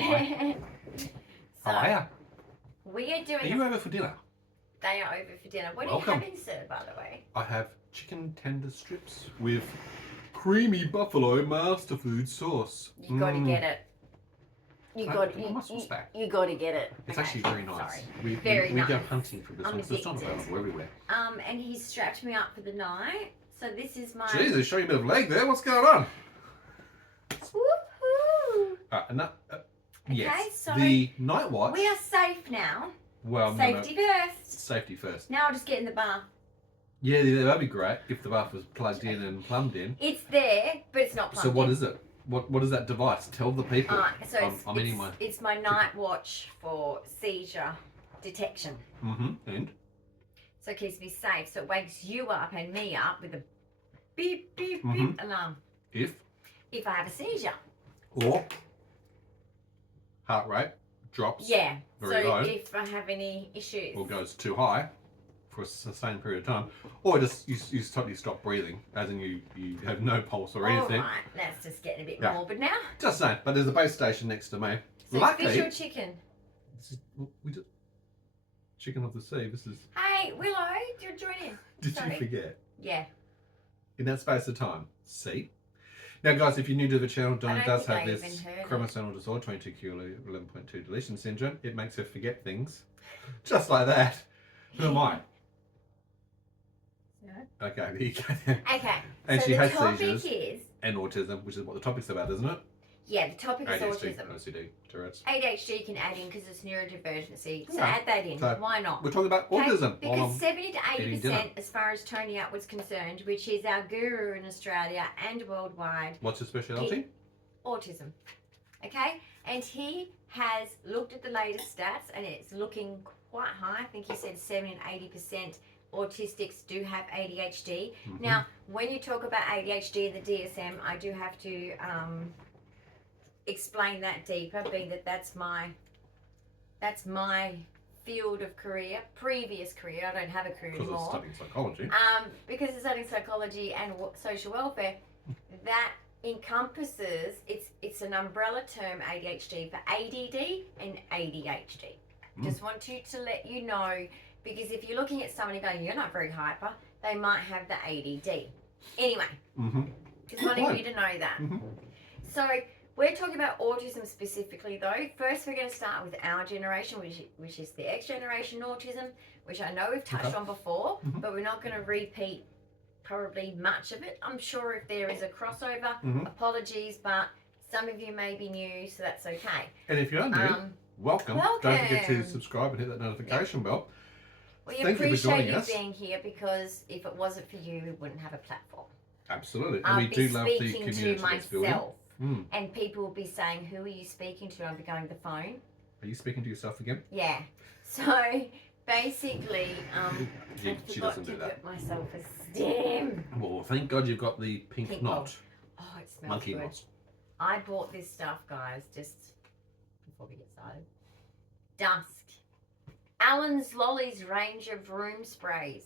Hi. So, How are you? we are doing... Are you over for dinner? They are over for dinner. What Welcome. are you having, sir, by the way? I have chicken tender strips with creamy buffalo master food sauce. You got to get it. You Can I got put my muscles back? You got to get it. It's Okay. actually very nice. Sorry. We Very go nice. hunting for this I'm one, so it's not addicted. available everywhere. And he strapped me up for the night. So this is my... Jeez, they're showing a bit of leg there. What's going on? Woohoo! And that, yes, so the night watch. We are safe now. Well, Safety no. first. Safety first. Now I'll just get in the bath. Yeah, that'd be great if the bath was plugged in and plumbed in. It's there, but it's not plugged in. So what is it? What is that device? Tell the people. So it's my night watch for seizure detection. And? So it keeps me safe. So it wakes you up and me up with a beep, beep, beep alarm. If I have a seizure. Or heart rate drops. Yeah. Very low. If I have any issues. Or goes too high for a sustained period of time. Or just you totally stop breathing, as in you have no pulse or anything. Alright, that's just getting a bit morbid now. Just saying, but there's a base station next to me. So Luckily, fish or chicken? This is, we did, chicken of the sea, this is... Hey, Willow, do you join in? Did Sorry. you forget? Yeah. In that space of time. See? Now guys, if you're new to the channel, Dyan does have this chromosonal disorder, 22q11.2 deletion syndrome. It makes her forget things. Just like that. Who am I? No. Okay, there you go. Okay. And so she the has topic seizures is... and autism, which is what the topic's about, isn't it? Yeah, the topic is ADHD, autism. OCD, Tourette's. ADHD you can add in because it's neurodivergency. So Yeah. add that in. So Why not? We're talking about Okay, autism. Because 70 to eating dinner. 80% as far as Tony Atwood's concerned, which is our guru in Australia and worldwide, What's your speciality? autism. Okay? And he has looked at the latest stats and it's looking quite high. I think he said 70 and 80% autistics do have ADHD. Now, when you talk about ADHD in the DSM, I do have to explain that deeper, being that that's my field of career, previous career. I don't have a career Because anymore. of studying psychology. Because of studying psychology and social welfare, that encompasses, it's an umbrella term, ADHD, for ADD and ADHD. Just want to let you know, because if you're looking at somebody going, you're not very hyper, they might have the ADD. Anyway, just wanting you to know that. So we're talking about autism specifically though. First we're going to start with our generation, which is the X generation autism, which I know we've touched on before, but we're not going to repeat probably much of it. I'm sure if there is a crossover, apologies, but some of you may be new, so that's okay. And if you're new, welcome. Don't forget to subscribe and hit that notification bell. We Thank you for appreciate joining you us. being here, because if it wasn't for you, we wouldn't have a platform. Absolutely. And I'll we do be love the speaking community to that's building. myself, and people will be saying, who are you speaking to? I'll be going to the phone. Are you speaking to yourself again? Yeah. So basically, I She forgot doesn't to do that. get myself a stem. Well, thank God you've got the pink knot. Oh, it smells Monkey good. knot. I bought this stuff, guys, just before we get started. Dusk. Allen's Lollies range of room sprays.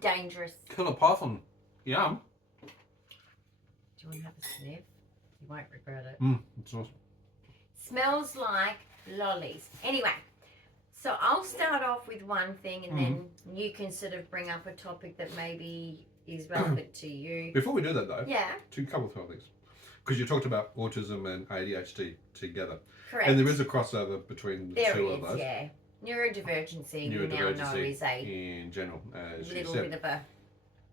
Dangerous. Killer python. Yum. Do you want to have a sniff? You won't regret it. It's awesome. Smells like lollies. Anyway, so I'll start off with one thing and then you can sort of bring up a topic that maybe is relevant to you. Before we do that though, Yeah. couple of things. Because you talked about autism and ADHD together. Correct. And there is a crossover between the two of those. Yeah. Neurodivergency, we now know is a in general, as you little said. bit of a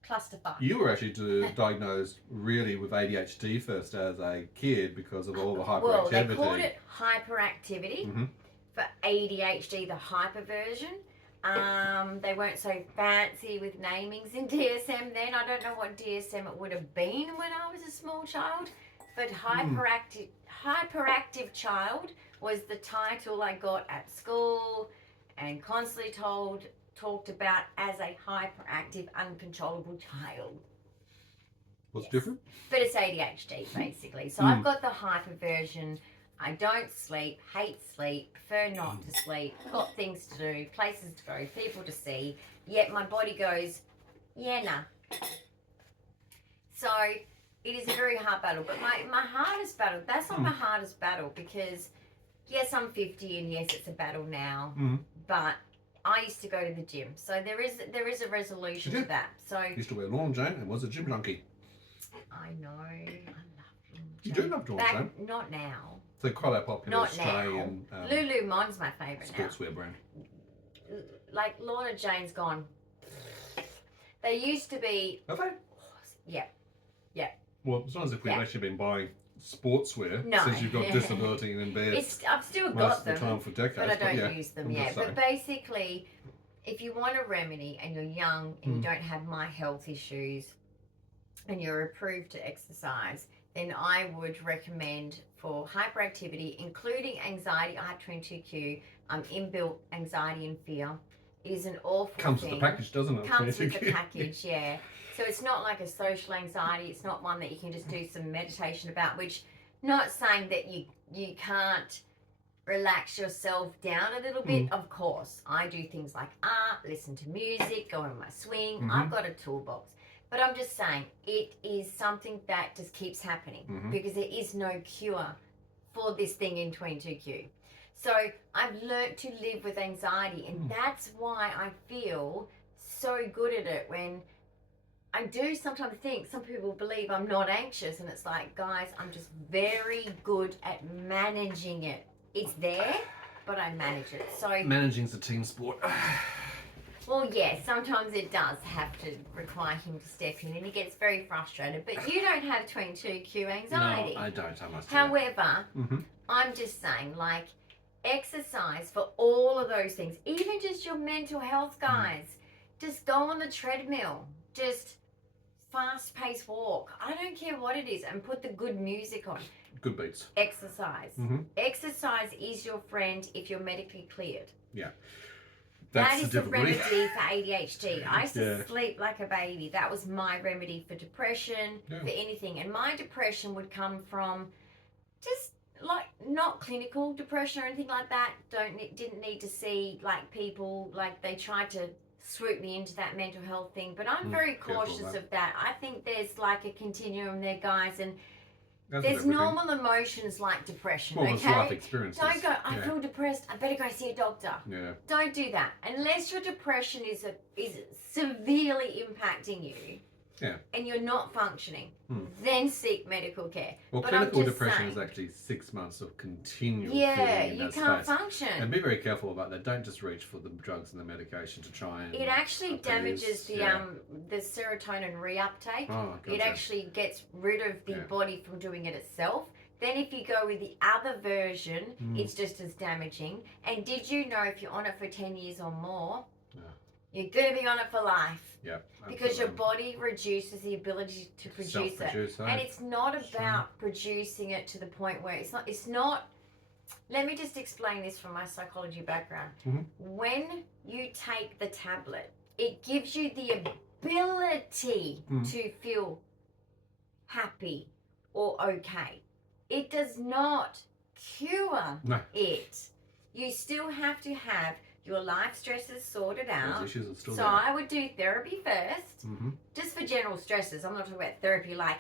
clusterfuck. You were actually diagnosed really with ADHD first as a kid because of all the hyperactivity. Well, they called it hyperactivity. For ADHD, the hyper version. They weren't so fancy with namings in DSM then. I don't know what DSM it would have been when I was a small child, but hyperactive child was the title I got at school and constantly talked about as a hyperactive, uncontrollable child. What's different? But it's ADHD basically. So I've got the hyper version. I don't sleep, hate sleep, prefer not to sleep, got things to do, places to go, people to see, yet my body goes, yeah, nah. So it is a very hard battle, but my hardest battle, that's not my hardest battle, because yes, I'm 50 and yes, it's a battle now, Mm. but I used to go to the gym, so there is a resolution to that. So used to wear Norm Jane and was a gym junkie. I know, I love Norm You Jane. do love Norm Jane? Not now. They're quite a popular Not Australian now. Lululemon's my favourite now. sportswear brand. Like Lorna Jane's gone. They used to be. Have they? Yeah. Yeah. Well, it's not as if we've actually been buying sportswear No. since you've got disability and in bed I've still most got of the them, time for decades. but I don't use them I'm yet. just But saying. basically, if you want a remedy and you're young and you don't have my health issues and you're approved to exercise, then I would recommend for hyperactivity, including anxiety, I have 22q, inbuilt anxiety and fear. It is an awful Comes thing. with the package, doesn't it? Comes with the package, yeah. So it's not like a social anxiety. It's not one that you can just do some meditation about, which not saying that you can't relax yourself down a little bit. Of course, I do things like art, listen to music, go on my swing. I've got a toolbox. But I'm just saying it is something that just keeps happening because there is no cure for this thing in 22q. So I've learnt to live with anxiety, and that's why I feel so good at it. When I do sometimes think some people believe I'm not anxious, and it's like, guys, I'm just very good at managing it. It's there, but I manage it. So Managing's a team sport. well, yeah, sometimes it does have to require him to step in, and he gets very frustrated. But you don't have 22q anxiety. No, I don't. I must. However, I'm just saying, like, exercise for all of those things, even just your mental health, guys. Just go on the treadmill. Just fast-paced walk. I don't care what it is, and put the good music on. Good beats. Exercise. Exercise is your friend if you're medically cleared. Yeah. That is the remedy for ADHD. I used to sleep like a baby. That was my remedy for depression, for anything. And my depression would come from just like not clinical depression or anything like that. Didn't need to see like people like they tried to swoop me into that mental health thing. But I'm very cautious of that. I think there's like a continuum there, guys, and there's normal emotions like depression. Well, it's life experiences. Don't go, I feel depressed, I better go see a doctor. Yeah. Don't do that. Unless your depression is severely impacting you and you're not functioning, then seek medical care. Well, but clinical depression is actually 6 months of continual feeling in you that can't space. function. And be very careful about that. Don't just reach for the drugs and the medication to try and... It actually damages the serotonin reuptake. Oh, gotcha. It actually gets rid of the body from doing it itself. Then if you go with the other version, it's just as damaging. And did you know if you're on it for 10 years or more, you're going to be on it for life. Yeah. Because your body reduces the ability to produce it. And it's not about producing it to the point where it's not, let me just explain this from my psychology background. When you take the tablet, it gives you the ability to feel happy or okay. It does not cure it. You still have to have your life stresses sorted out. Those issues are still so there. I would do therapy first, just for general stresses. I'm not talking about therapy like,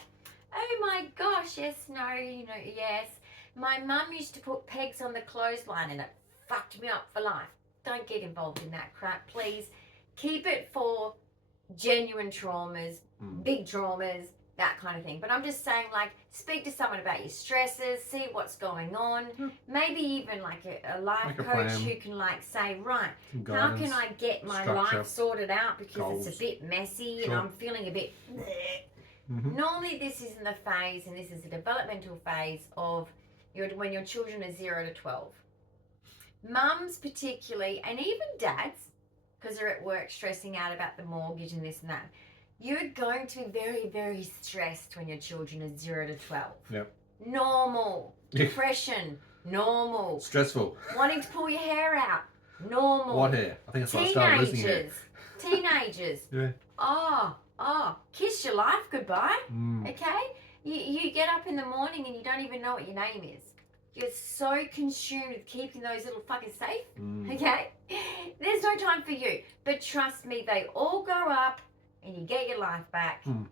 oh my gosh, yes, no, yes. My mum used to put pegs on the clothesline and it fucked me up for life. Don't get involved in that crap, please. Keep it for genuine traumas, big traumas, that kind of thing. But I'm just saying, like, speak to someone about your stresses, see what's going on. Maybe even like a life coach who can like say, right, how can I get my life sorted out because it's a bit messy and I'm feeling a bit Normally this is in the phase, and this is the developmental phase of when your children are 0 to 12. Mums particularly, and even dads, because they're at work stressing out about the mortgage and this and that. You're going to be very, very stressed when your children are 0 to 12. Yep. Normal. Depression. Normal. Stressful. Wanting to pull your hair out. Normal. What hair? I think that's why I started losing hair. Teenagers. Kiss your life goodbye. Okay? You get up in the morning and you don't even know what your name is. You're so consumed with keeping those little fuckers safe. Okay? There's no time for you. But trust me, they all grow up and you get your life back and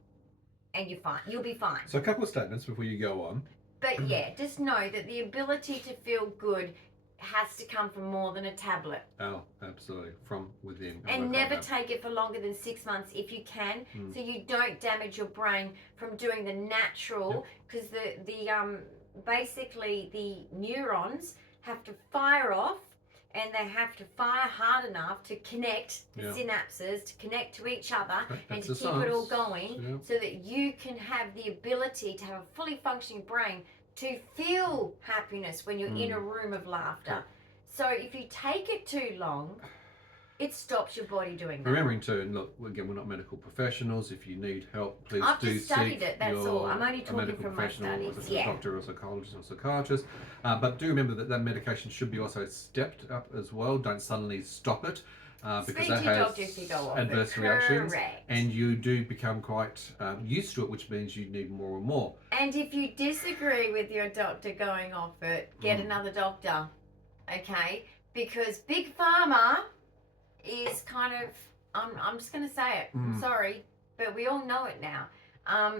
you're fine. You'll be fine. So a couple of statements before you go on. But yeah, just know that the ability to feel good has to come from more than a tablet. Oh, absolutely. From within. And never take it for longer than 6 months if you can, so you don't damage your brain from doing the natural, because basically the neurons have to fire off, and they have to fire hard enough to connect the synapses, to connect to each other, and to keep it all going, so that you can have the ability to have a fully functioning brain to feel happiness when you're in a room of laughter. So if you take it too long, it stops your body doing that. Remembering too, and look, again, we're not medical professionals. If you need help, please I've do just studied seek it, that's all. I'm only talking from my studies. a doctor or psychologist or psychiatrist. But do remember that medication should be also stepped up as well. Don't suddenly stop it. Because that has adverse reactions, and you do become quite used to it, which means you need more and more. And if you disagree with your doctor going off it, get another doctor, okay? Because Big Pharma is kind of, I'm just going to say it, I'm sorry, but we all know it now,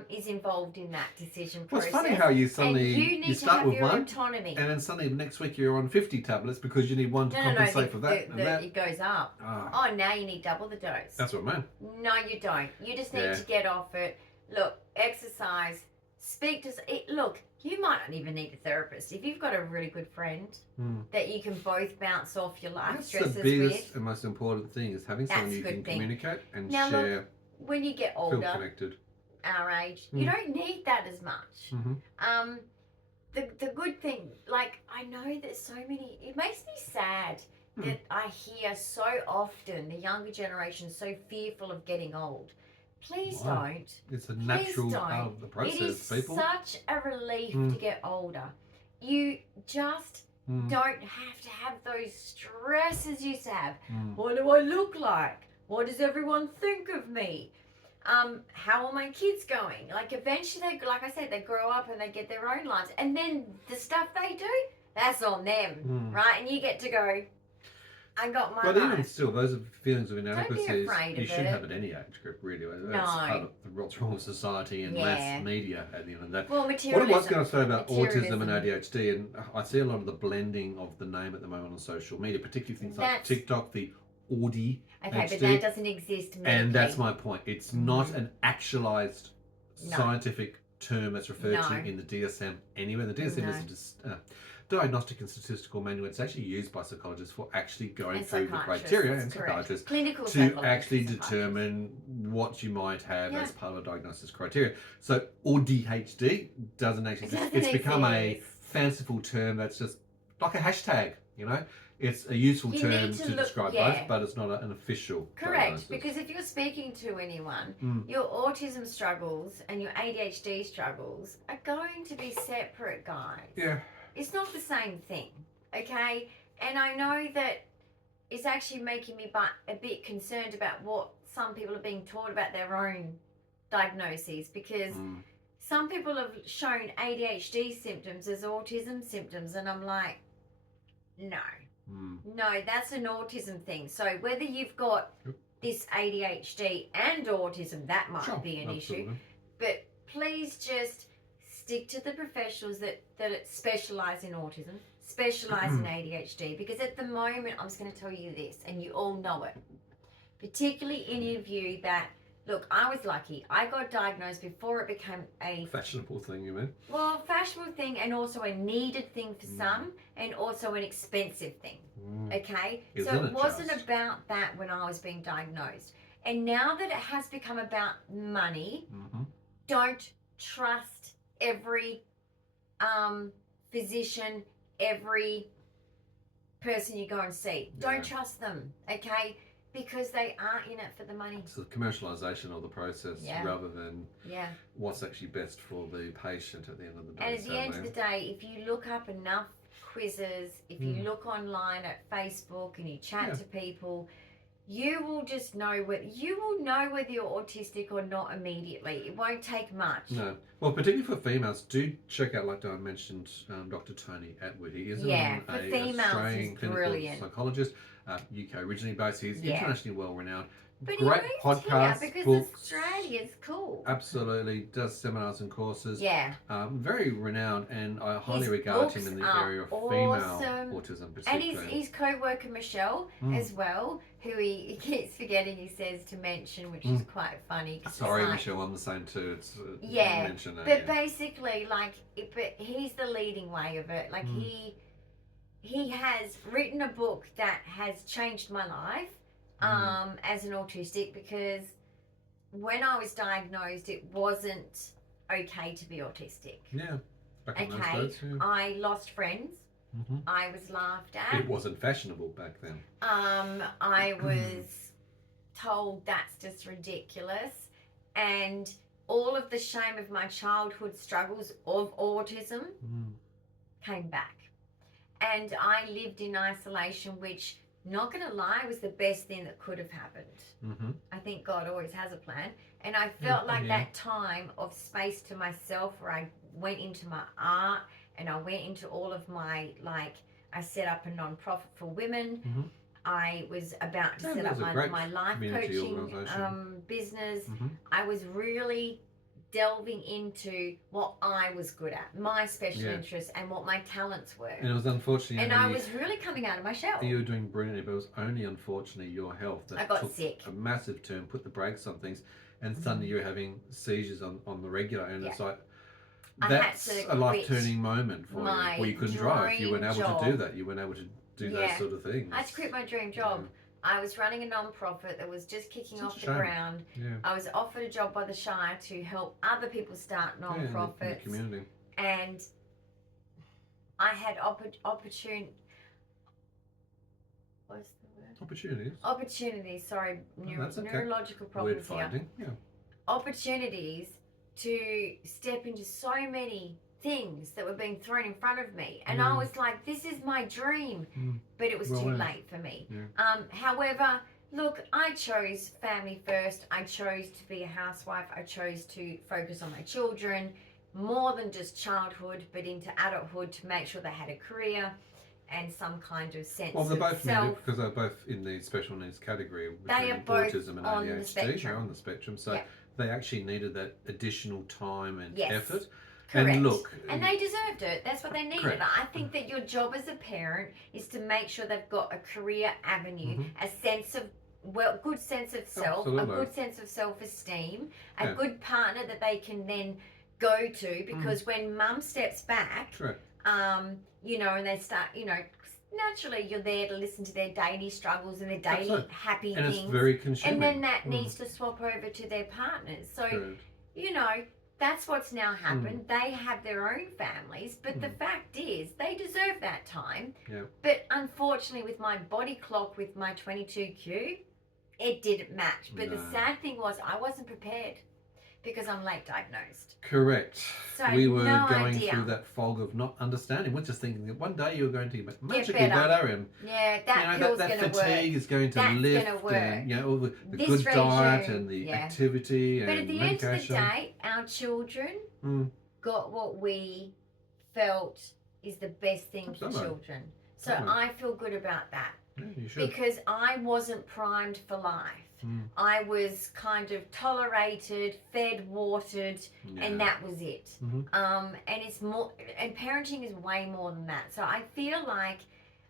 is involved in that decision process. Well, it's funny how you suddenly you start with one, autonomy. and then suddenly next week you're on 50 tablets because you need one to compensate for that. It goes up. Oh, now you need double the dose. That's what I mean. No, you don't. You just need to get off it. Look, exercise, speak to... Look, you might not even need a therapist. If you've got a really good friend that you can both bounce off your life stresses with... That's the biggest and most important thing, is having someone you can communicate and share. Look, when you get older... Feel connected. Our age, you don't need that as much. The good thing, like, I know that so many, it makes me sad that I hear so often the younger generation so fearful of getting old. Please don't. It's a natural part of the process, it is people. Such a relief to get older. You just don't have to have those stresses you used to have. What do I look like? What does everyone think of me? How are my kids going? Like, eventually, like I said, they grow up and they get their own lives. And then the stuff they do, that's on them, right? And you get to go, I got my life. Even still, those are feelings of inadequacy. Don't be afraid you of should it. have at any age group, really. That's part of what's wrong with society and mass media at the end of the day. Well, what I was going to say about autism and ADHD, and I see a lot of the blending of the name at the moment on social media, particularly things like TikTok, the Audi. Okay, but that doesn't exist medically. And that's my point. It's not an actualized scientific term that's referred to in the DSM anywhere. The DSM is a diagnostic and statistical manual. It's actually used by psychologists for actually going through the criteria, and psychiatrists to actually determine what you might have as part of a diagnosis criteria. So ADHD doesn't actually exist. It's become a fanciful term that's just like a hashtag, you know? It's a useful term to describe both, but it's not an official diagnosis. Because if you're speaking to anyone, your autism struggles and your ADHD struggles are going to be separate, guys. Yeah. It's not the same thing, okay? And I know that it's actually making me a bit concerned about what some people are being taught about their own diagnoses, because some people have shown ADHD symptoms as autism symptoms, and I'm like, no. No, that's an autism thing. So whether you've got this ADHD and autism, that might be an issue. But please just stick to the professionals that specialise in autism, specialise in ADHD. Because at the moment, I'm just going to tell you this, and you all know it. Particularly any of you that... Look, I was lucky. I got diagnosed before it became a... Fashionable thing, you mean? Well, fashionable thing, and also a needed thing for some, and also an expensive thing, okay? So it wasn't about that when I was being diagnosed. And now that it has become about money, don't trust every physician, every person you go and see. Don't trust them, okay? Because they are in it for the money. It's the commercialisation of the process rather than what's actually best for the patient at the end of the day. And at the end of the day, if you look up enough quizzes, if you look online at Facebook and you chat to people, you will just know whether you're autistic or not immediately. It won't take much. No. Well, particularly for females, do check out, like Dyan mentioned, Dr. Tony Atwood. He is an Australian clinical psychologist, UK originally based. He's internationally well renowned. But great he moved podcasts, here because books. Australia's cool. Absolutely, does seminars and courses. Yeah. Very renowned, and I highly His regard him books in the are area of awesome. female autism, And particularly. his co-worker Michelle as well, who he keeps forgetting, he says to mention, which is quite funny. Sorry, Michelle, I'm the same too. It's yeah, mention it, but basically, like, but he's the leading way of it. Like he has written a book that has changed my life as an autistic, because when I was diagnosed, it wasn't okay to be autistic. Yeah. Back in those Okay, days, yeah. I lost friends. I was laughed at. It wasn't fashionable back then. I was told that's just ridiculous, and all of the shame of my childhood struggles of autism came back. And I lived in isolation, which, not gonna lie, was the best thing that could have happened. I think God always has a plan. And I felt like that time of space to myself, where I went into my art and I went into all of my, like, I set up a non-profit for women. I was about to set up my life coaching business. I was really delving into what I was good at, my special interests, and what my talents were. And it was unfortunately, and I was really coming out of my shell. You were doing brilliantly, but it was only unfortunately your health that I got took sick. a massive turn, put the brakes on things, and suddenly you were having seizures on the regular, and it's like, that's a life-turning moment for you. Well, you couldn't drive. You weren't able to do that. You weren't able to do those sort of things. I had to quit my dream job. I was running a non-profit that was just kicking off the ground. I was offered a job by the Shire to help other people start non-profits. In the community. And I had opportunities. Opportunities, sorry, neurological problems here. Opportunities to step into so many things that were being thrown in front of me, and I was like, this is my dream, but it was too late for me. However, look, I chose family first. I chose to be a housewife. I chose to focus on my children more than just childhood, but into adulthood, to make sure they had a career and some kind of sense of self. Well, they're both needed, because they're both in the special needs category between autism and ADHD. They're on the spectrum, so they actually needed that additional time and effort. Correct. And look, and they deserved it. That's what they needed. I think that your job as a parent is to make sure they've got a career avenue, a sense of, good sense of self, a good sense of self-esteem, a good partner that they can then go to, because when mum steps back, you know, and they start, you know, naturally you're there to listen to their daily struggles and their daily happy and things. It's very consuming. And then that needs to swap over to their partners. So, you know, that's what's now happened. They have their own families, but the fact is they deserve that time. But unfortunately, with my body clock, with my 22q, it didn't match. But the sad thing was, I wasn't prepared, because I'm late diagnosed. Correct. So we were going through that fog of not understanding. We're just thinking that one day you were going to get magically better, and that fatigue is going to lift, and you know, all the good diet and the activity and medication. But at the end of the day, our children got what we felt is the best thing for children. So I feel good about that. Yeah, you should. Because I wasn't primed for life. I was kind of tolerated, fed, watered, and that was it. And it's more, and parenting is way more than that. So I feel like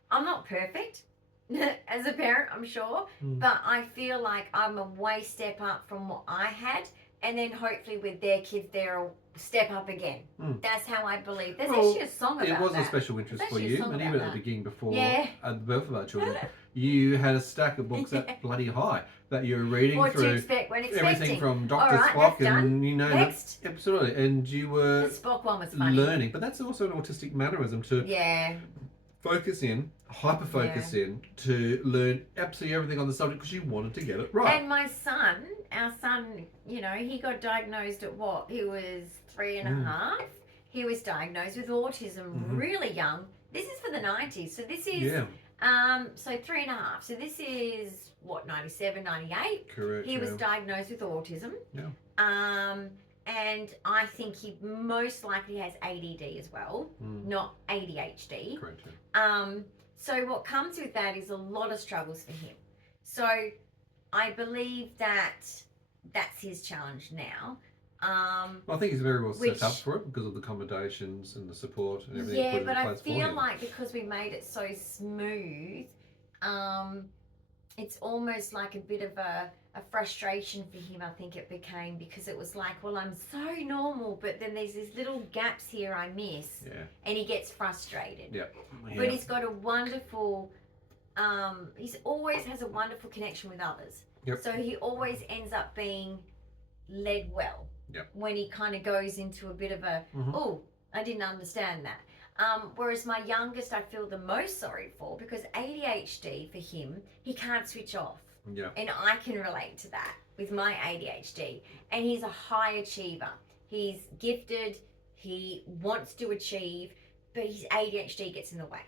I'm not perfect as a parent, I'm sure, but I feel like I'm a way step up from what I had, and then hopefully with their kids, they'll step up again. That's how I believe. There's actually a song about that. It was a special interest for you, and even at the beginning, before the birth of our children, you had a stack of books that bloody high that you were reading through. What to expect when expecting. Everything from Dr. Spock, and you know, absolutely, and you were the Spock one was funny. Learning, but that's also an autistic mannerism to focus in, hyper focus in, to learn absolutely everything on the subject because you wanted to get it right. And my son, our son, you know, he got diagnosed at what? He was 3.5. He was diagnosed with autism really young. This is for the 90s, so this is so 3.5. So this is what, 97, 98? Correct. He was diagnosed with autism. And I think he most likely has ADD as well, not ADHD. Correct. So what comes with that is a lot of struggles for him. So I believe that's his challenge now. Well, I think he's very well set up for it because of the accommodations and the support and everything. Yeah, but I feel like because we made it so smooth, it's almost like a bit of a frustration for him, I think it became, because it was like, well, I'm so normal, but then there's these little gaps here I miss, and he gets frustrated. Yeah. But he's got a wonderful, he always has a wonderful connection with others. Yep. So he always ends up being led well. Yep. When he kind of goes into a bit of a, oh, I didn't understand that. Whereas my youngest, I feel the most sorry for, because ADHD for him, he can't switch off. Yeah. And I can relate to that with my ADHD. And he's a high achiever. He's gifted. He wants to achieve, but his ADHD gets in the way.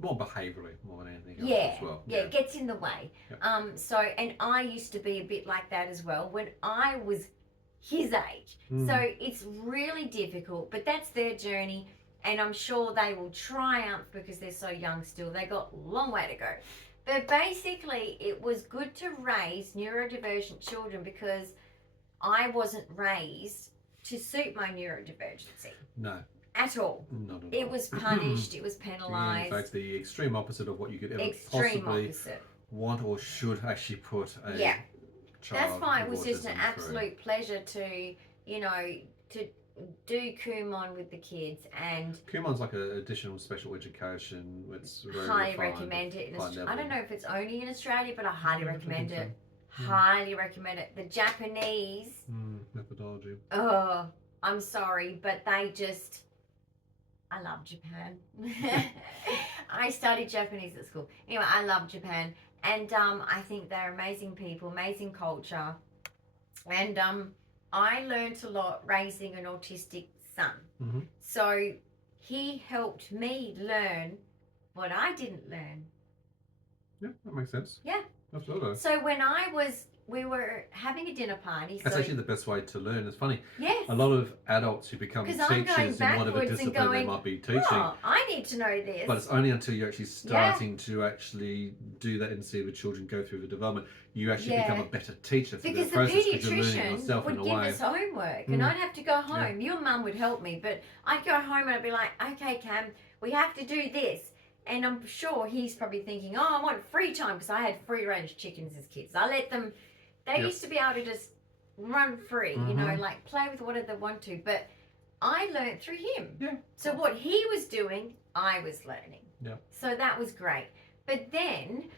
More behaviourally, more than anything else as well. Yeah, it gets in the way. Yep. So, and I used to be a bit like that as well when I was his age. So it's really difficult, but that's their journey, and I'm sure they will triumph because they're so young still. They got a long way to go. But basically, it was good to raise neurodivergent children because I wasn't raised to suit my neurodivergency. No. At all. Not at all. It was punished, it was penalised. In fact, the extreme opposite of what you could ever possibly want or should actually put a child. That's why it was just an absolute pleasure to, you know, to do Kumon with the kids. And Kumon's like an additional special education. It's very highly recommend it. I don't know if it's only in Australia, but I highly recommend it. Highly recommend it. The Japanese methodology. Oh, I'm sorry, but they just, I love Japan. I studied Japanese at school. Anyway, I love Japan. And I think they're amazing people, amazing culture. And I learnt a lot raising an autistic son. So he helped me learn what I didn't learn. Yeah, that makes sense. Yeah. Absolutely. So when we were having a dinner party. That's actually the best way to learn. It's funny. Yes. A lot of adults who become teachers in whatever discipline they might be teaching. Oh, I need to know this. But it's only until you're actually starting to actually do that and see the children go through the development, you actually become a better teacher through the process because you're learning yourself in a way. Would give us homework and I'd have to go home. Your mum would help me, but I'd go home and I'd be like, okay, Cam, we have to do this. And I'm sure he's probably thinking, oh, I want free time because I had free-range chickens as kids. I let them, they used to be able to just run free, you know, like play with whatever they want to. But I learned through him. Yeah. So what he was doing, I was learning. Yeah. So that was great. But then,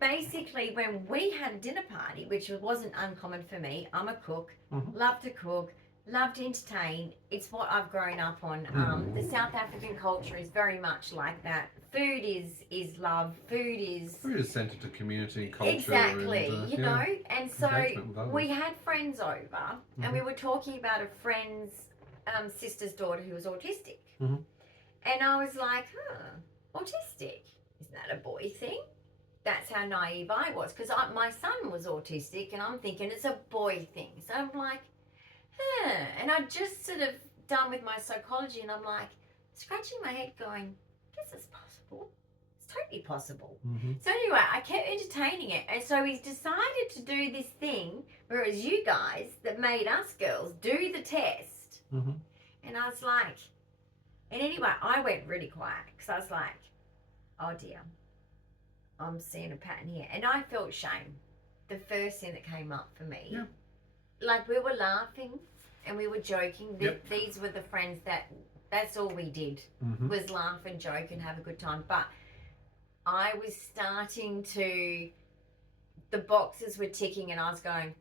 basically, when we had a dinner party, which wasn't uncommon for me, I'm a cook, love to cook, love to entertain. It's what I've grown up on. The South African culture is very much like that. Food is love. Food is centered to community culture. Exactly, and, you know. And so we had friends over, and we were talking about a friend's sister's daughter who was autistic. And I was like, autistic? Isn't that a boy thing? That's how naive I was, because my son was autistic, and I'm thinking it's a boy thing. So I'm like, and I just sort of done with my psychology, and I'm like scratching my head going, this is possible. It's totally possible. So anyway, I kept entertaining it, and so he's decided to do this thing, whereas you guys that made us girls do the test. And I was like, and anyway, I went really quiet because I was like, oh dear, I'm seeing a pattern here. And I felt shame. The first thing that came up for me. Yeah. Like we were laughing and we were joking. These were the friends that's all we did was laugh and joke and have a good time. But I was starting to, the boxes were ticking and I was going,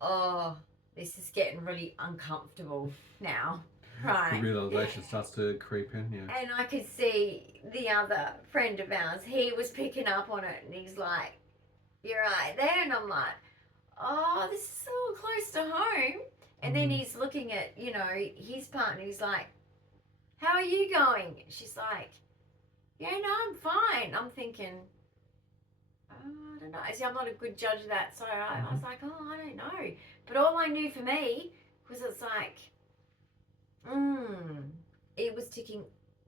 oh, this is getting really uncomfortable now. Right. The realisation starts to creep in, yeah. And I could see the other friend of ours, he was picking up on it and he's like, you're right there. And I'm like, oh, this is a little close to home. And then he's looking at, you know, his partner. He's like, how are you going? She's like, yeah, no, I'm fine. I'm thinking, oh, I don't know. See, I'm not a good judge of that. So I was like, oh, I don't know. But all I knew for me was it's like, it was ticking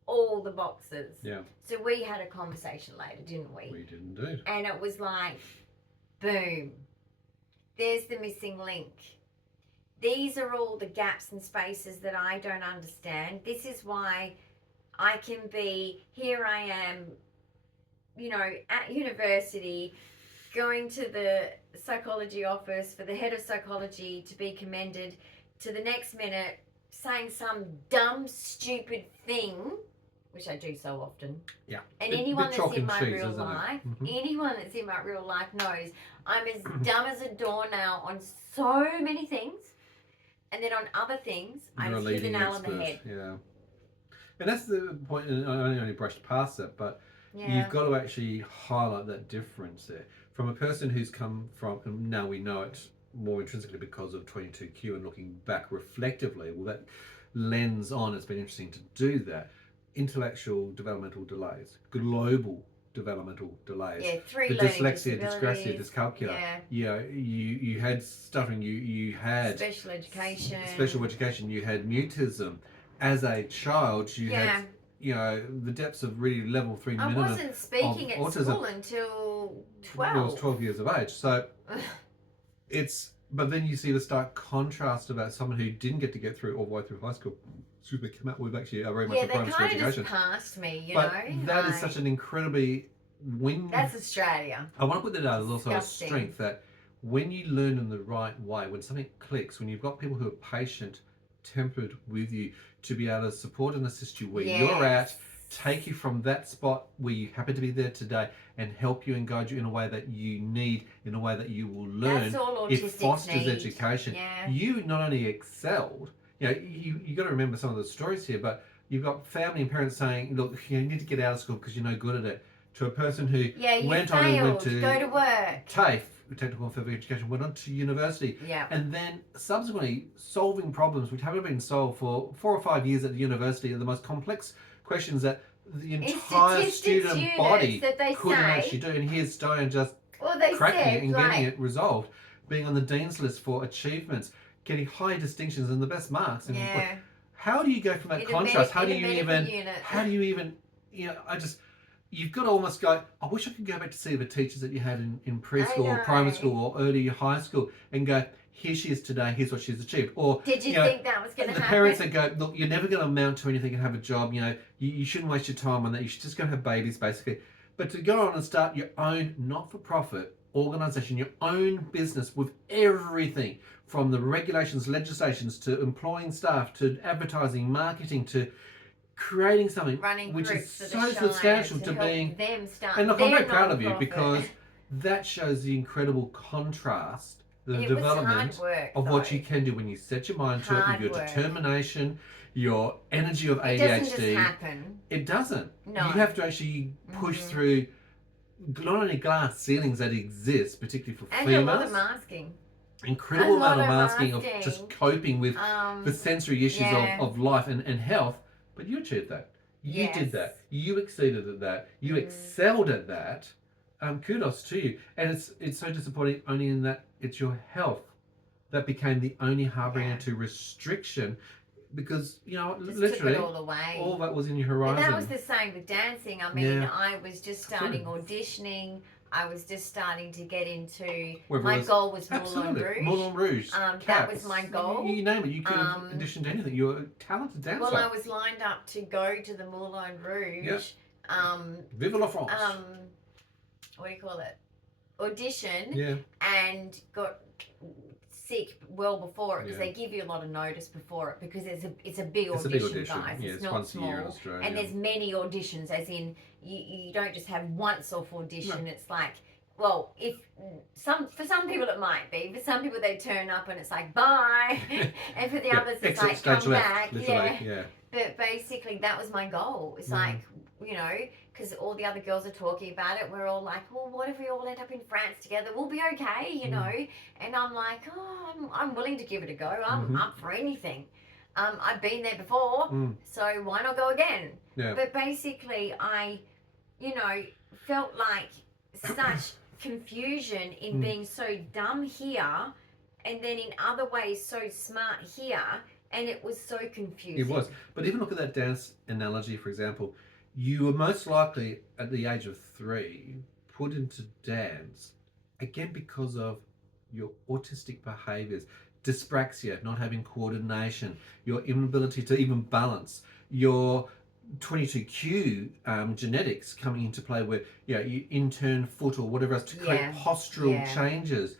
all the boxes. Yeah. So we had a conversation later, didn't we? We did indeed. And it was like, boom. There's the missing link. These are all the gaps and spaces that I don't understand. This is why I can be, here I am, you know, at university, going to the psychology office for the head of psychology to be commended, to the next minute saying some dumb, stupid thing, which I do so often. Yeah. And anyone that's in my real life, anyone that's in my real life knows I'm as dumb as a doornail on so many things. And then on other things, I just hit the nail on the head. Yeah. And that's the point, and I only brushed past it, but you've got to actually highlight that difference there. From a person who's come from, and now we know it more intrinsically because of 22q and looking back reflectively, well, that lens on, it's been interesting to do that. Intellectual developmental delays, global developmental delays. Yeah, three the learning dyslexia, dysgraphia, dyscalculia. Yeah. You had stuttering, you had special education, you had mutism. As a child, you had, you know, the depths of really level 3 minimum. I wasn't speaking at autism. school until 12. I was 12 years of age. So it's, but then you see the stark contrast about someone who didn't get through all the way through high school. Super came out with actually a very much a primary school education. Just passed me, you but know. That is such an incredibly That's Australia. I want to put that out as also a strength that when you learn in the right way, when something clicks, when you've got people who are patient, tempered with you, to be able to support and assist you where you're at, take you from that spot where you happen to be there today and help you and guide you in a way that you need, in a way that you will learn. That's all it fosters education. Yeah. You not only excelled, you know, you got to remember some of the stories here, but you've got family and parents saying, look, you need to get out of school because you're no good at it. To a person who went on and went to go to work. TAFE, Technical and Further Education, went on to university, and then subsequently solving problems which haven't been solved for 4 or 5 years at the university are the most complex questions that the entire student body couldn't actually do. And here's Dyan just cracking it and getting it resolved, being on the Dean's list for achievements, getting high distinctions and the best marks. And how do you go from that contrast? How do you even, you know, you've got to almost go, I wish I could go back to see the teachers that you had in preschool or primary school or early high school and go, here she is today, here's what she's achieved. Or did you think that was going to happen? The parents that go, look, you're never going to amount to anything and have a job, you know, you shouldn't waste your time on that, you should just go and have babies basically. But to go on and start your own not-for-profit organisation, your own business with everything from the regulations, legislations to employing staff to advertising, marketing to creating something which is so substantial to being them start. And look, I'm very proud of you because that shows the incredible contrast, the development of what you can do when you set your mind to it with your determination, your energy of ADHD. It doesn't just happen. It doesn't. No. You have to actually push through not only glass ceilings that exist, particularly for females. And a lot of masking. Incredible amount of masking of just coping with the sensory issues of life and health. But you achieved that. You did that. You exceeded at that. You excelled at that. Kudos to you. And it's so disappointing only in that it's your health that became the only harbinger to restriction, because, you know, just literally took it all away. All that was in your horizon. And that was the same with dancing. I mean, I was just starting auditioning. I was just starting to get into. My goal was Moulin Rouge. Moulin Rouge. That was my goal. You name it. You could have auditioned anything. You're a talented dancer. Well, I was lined up to go to the Moulin Rouge. Vive la France. What do you call it? Audition. And got sick well before it because they give you a lot of notice before it because it's a big audition, guys. Yeah, it's not once small. a year in Australia. And there's many auditions, as in you don't just have once off audition. No. It's like, well, for some people it might be. For some people they turn up and it's like bye, and for the others it's like come back. But basically that was my goal. It's like, you know, because all the other girls are talking about it. We're all like, well, what if we all end up in France together? We'll be okay, you know. And I'm like, oh, I'm willing to give it a go. I'm up for anything. I've been there before, so why not go again? But basically, I, you know, felt like such confusion in being so dumb here, and then in other ways so smart here, and it was so confusing. It was. But even look at that dance analogy, for example. You were most likely, at the age of 3, put into dance again, because of your autistic behaviors, dyspraxia, not having coordination, your inability to even balance, your 22q genetics coming into play, where you intern foot or whatever else to create postural changes.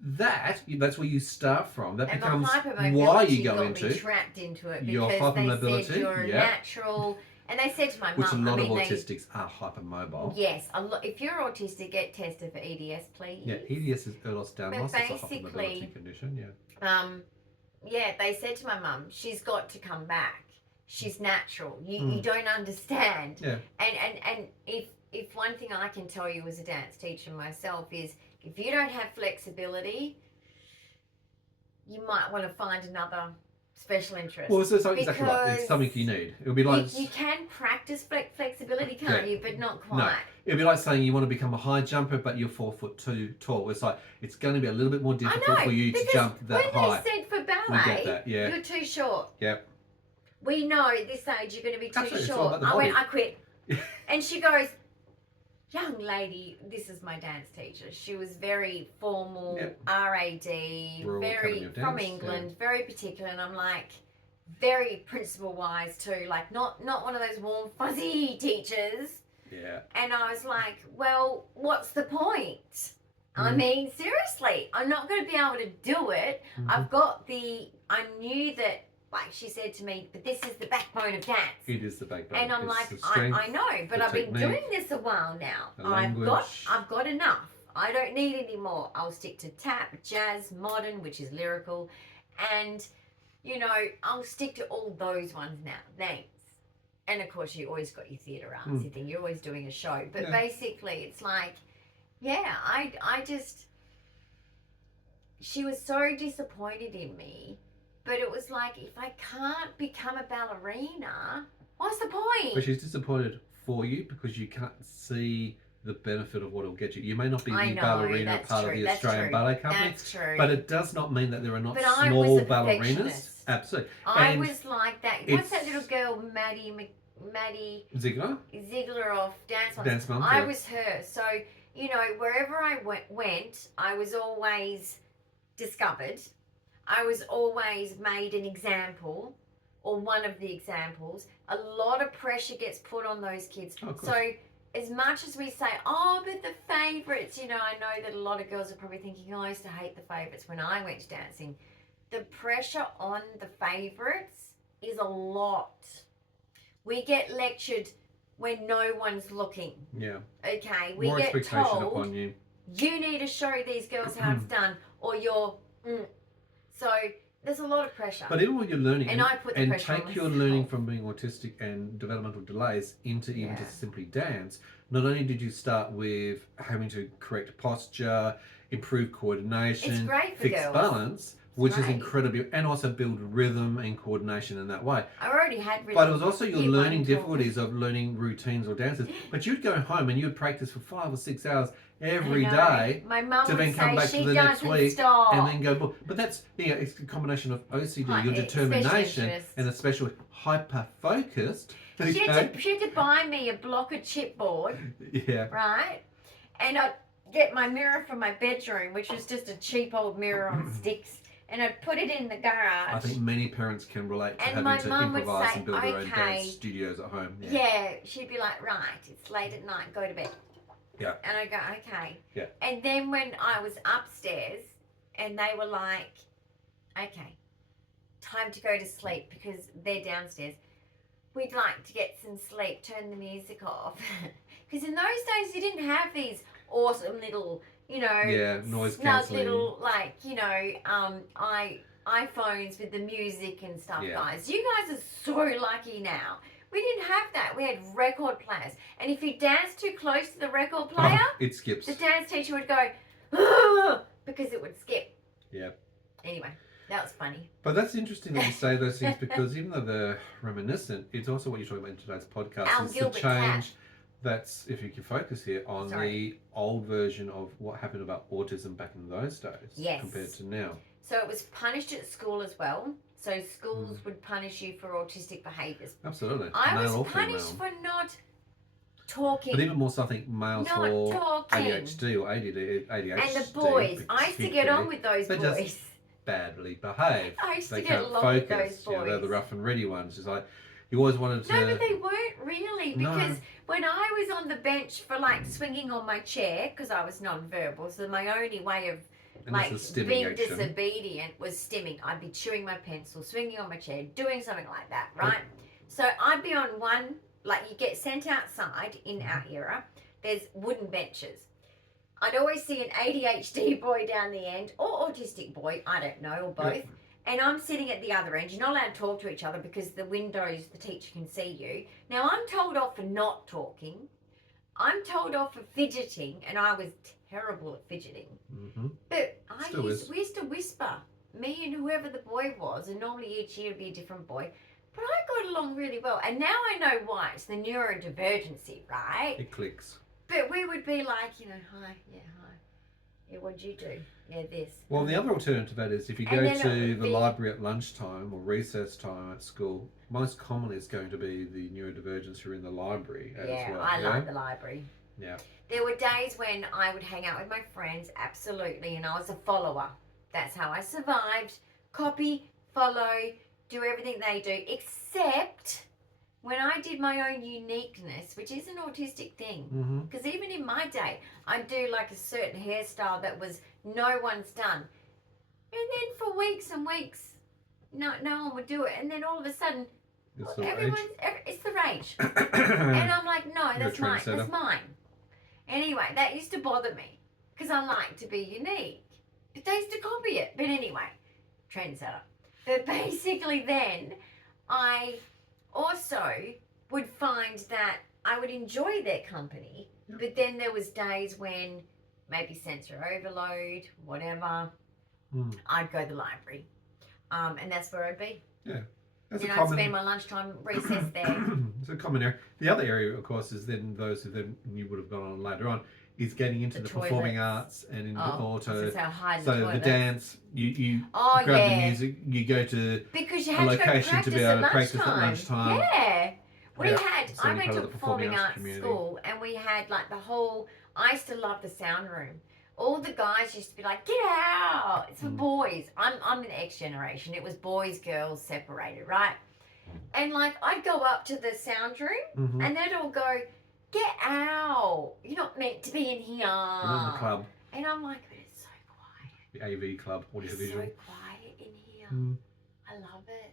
That's where you start from. That and becomes why you go into trapped into it, your because hypermobility. They said you're natural. And they said to my mum, which a lot of autistics are hypermobile. Yes, if you're autistic, get tested for EDS, please. Yeah, EDS is Ehlers-Danlos. It's a hypermobility condition. Yeah, they said to my mum, she's got to come back. She's natural. You don't understand. Yeah. And if one thing I can tell you as a dance teacher myself is, if you don't have flexibility, you might want to find another special interest. Well, it's exactly right. It's something you need. It would be like you can practice flexibility, can't you? But not quite. No. It'd be like saying you want to become a high jumper, but you're 4'2" tall. It's like it's going to be a little bit more difficult for you to jump that high. When they said for ballet, you're too short. Yep. We know at this age you're going to be too Absolutely. short. I quit. And she goes, young lady, this is my dance teacher. She was very formal, RAD, very from England, very particular. And I'm like, very principle wise too. Like not one of those warm, fuzzy teachers. Yeah. And I was like, well, what's the point? I mean, seriously, I'm not going to be able to do it. I knew that, like she said to me, but this is the backbone of dance. It is the backbone. And I'm like, I know, but I've been doing this a while now. I've got enough. I don't need any more. I'll stick to tap, jazz, modern, which is lyrical, and I'll stick to all those ones now. Thanks. And of course, you always got your theatre artsy thing. You're always doing a show, but basically, it's like, I just. She was so disappointed in me. But it was like, if I can't become a ballerina, what's the point? But she's disappointed for you because you can't see the benefit of what it'll get you. You may not be the ballerina part of the Australian Ballet Company. That's true. But it does not mean that there are not small ballerinas. Absolutely. I was like that. What's that little girl, Maddie Ziegler off Dance Moms? I was her. So, wherever I went, I was always discovered. I was always made an example, or one of the examples. A lot of pressure gets put on those kids. So as much as we say, but the favourites, I know that a lot of girls are probably thinking, I used to hate the favourites when I went to dancing. The pressure on the favourites is a lot. We get lectured when no one's looking. Yeah. Okay. We More get expectation told, upon you. You need to show these girls how it's done, or you're... So there's a lot of pressure. But even when you're learning, and I put the pressure on take your learning from being autistic and developmental delays into even just simply dance, not only did you start with having to correct posture, improve coordination, fix balance, which is incredibly, and also build rhythm and coordination in that way. I already had rhythm. But it was also your learning difficulties of learning routines or dances. But you'd go home and you'd practice for 5 or 6 hours every day. My mum to then would come say back she to the next week stop. and then go. But that's it's a combination of OCD, your determination, and a special hyper focused. She had to buy me a block of chipboard. Yeah. Right, and I'd get my mirror from my bedroom, which was just a cheap old mirror on sticks. And I'd put it in the garage. I think many parents can relate to having to improvise and build their own dance studios at home. Yeah, she'd be like, right, it's late at night, go to bed. Yeah. And I'd go, okay. Yeah. And then when I was upstairs and they were like, okay, time to go to sleep because they're downstairs. We'd like to get some sleep, turn the music off. Because in those days you didn't have these awesome little... noise snug cancelling. little, iPhones with the music and stuff, guys. You guys are so lucky now. We didn't have that. We had record players. And if you danced too close to the record player, it skips. The dance teacher would go, "Ugh," because it would skip. Yeah. Anyway, that was funny. But that's interesting that you say those things because even though they're reminiscent, it's also what you're talking about in today's podcast. It's the change. That's, if you can focus here, on the old version of what happened about autism back in those days compared to now. So it was punished at school as well. So schools would punish you for autistic behaviours. Absolutely. I was punished for not talking. But even more so, I think males Not for talking. ADHD or ADHD. And the boys. I used to get on with those they boys. Just badly behave. I used they to get can't along focus. with those boys. You know, they're the rough and ready ones. It's like you always wanted to. No, but they weren't really, because when I was on the bench for like swinging on my chair, because I was non-verbal, so my only way of like being disobedient was stimming. I'd be chewing my pencil, swinging on my chair, doing something like that, right? So I'd be on one, like you get sent outside in our era, there's wooden benches. I'd always see an ADHD boy down the end, or autistic boy, I don't know, or both. Yep. And I'm sitting at the other end. You're not allowed to talk to each other because the windows, the teacher can see you. Now, I'm told off for not talking. I'm told off for fidgeting, and I was terrible at fidgeting. Mm-hmm. But we used to whisper, me and whoever the boy was, and normally each year would be a different boy. But I got along really well. And now I know why. It's the neurodivergency, right? It clicks. But we would be like, hi, hi. Yeah, what'd you do? Yeah, this. Well, the other alternative to that is if you go to the library at lunchtime or recess time at school, most commonly it's going to be the neurodivergents who are in the library as well. Yeah, I like the library. Yeah. There were days when I would hang out with my friends, absolutely, and I was a follower. That's how I survived. Copy, follow, do everything they do, except when I did my own uniqueness, which is an autistic thing. Because even in my day, I'd do like a certain hairstyle that was no one's done. And then for weeks and weeks, no one would do it. And then all of a sudden, it's the rage. And I'm like, no, that's mine. That's mine. Anyway, that used to bother me because I like to be unique. But they used to copy it. But anyway, trendsetter. But basically then, I also would find that I would enjoy their company, but then there was days when maybe sensory overload, whatever, I'd go to the library, and that's where I'd be. Yeah. I'd spend my lunchtime recess there. It's a common area. The other area, of course, is then those who then you would have gone on later on, is getting into the performing arts and into auto. So the dance, you grab the music, you go to because you a had location to be able to practice at lunchtime. Yeah. I went to a performing arts school and we had like I used to love the sound room. All the guys used to be like, get out, it's for boys. I'm an X generation. It was boys, girls separated, right? And like I'd go up to the sound room and they'd all go, get out. You're not meant to be in here. You're in the club. And I'm like, but it's so quiet. The AV club, audiovisual. It's so quiet in here. I love it.